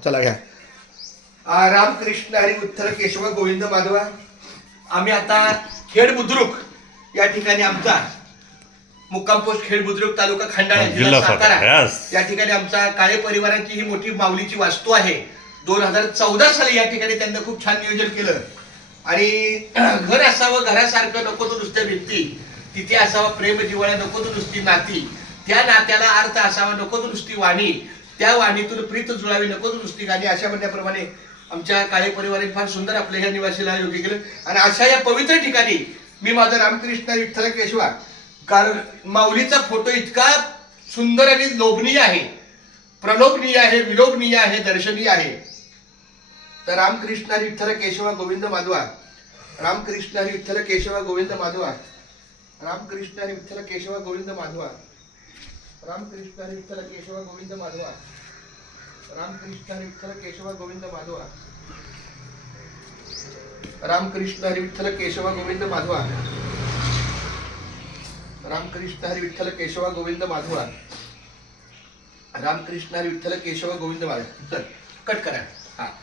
चला घ्या. आ, रामकृष्ण हरी विठ्ठल केशव गोविंद माधवा. आम्ही आता खेड बुद्रुक या ठिकाणी आमचा मुक्काम पोस्ट खेड बुद्रुक तालुका खंडाळा जिल्हा सातारा. या ठिकाणी आमचा काळे परिवाराची ही मोठी माऊलीची वास्तू आहे. दोन हजार चौदा साली या ठिकाणी त्यांनी खूप छान नियोजन केलं. आणि घर असावं घरासारखं नको तो नुसत्या भिंती. तिथे असावा प्रेम जिव्हाळ्या नको तो नुसती नाती. त्या नात्याला अर्थ असावा नको तो नुसती वाणी. त्या वाणीतून प्रीत जुळावी नको दृष्टी नुसती गाणी अशा म्हणण्याप्रमाणे आमच्या काळे परिवाराने फार सुंदर आपल्या ह्या निवासीला योग्य केलं. आणि अशा या पवित्र ठिकाणी मी माझा रामकृष्ण विठ्ठल केशवा कारण माऊलीचा फोटो इतका सुंदर आणि लोभनीय आहे प्रलोभनीय आहे विलोभनीय आहे दर्शनीय आहे. तर रामकृष्ण विठ्ठल केशवा गोविंद माधवा रामकृष्ण विठ्ठल केशवा गोविंद माधवा रामकृष्ण विठ्ठल केशवा गोविंद माधवा रामकृष्ण हरी विठ्ठल केशव गोविंद माधवा. रामकृष्ण हरी विठ्ठल केशव गोविंद माधवा. रामकृष्ण हरी विठ्ठल केशव गोविंद माधवा. रामकृष्ण हरी विठ्ठल केशव गोविंद माधवा. रामकृष्ण हरी विठ्ठल केशव गोविंद माधवा. चल कट करा. हा.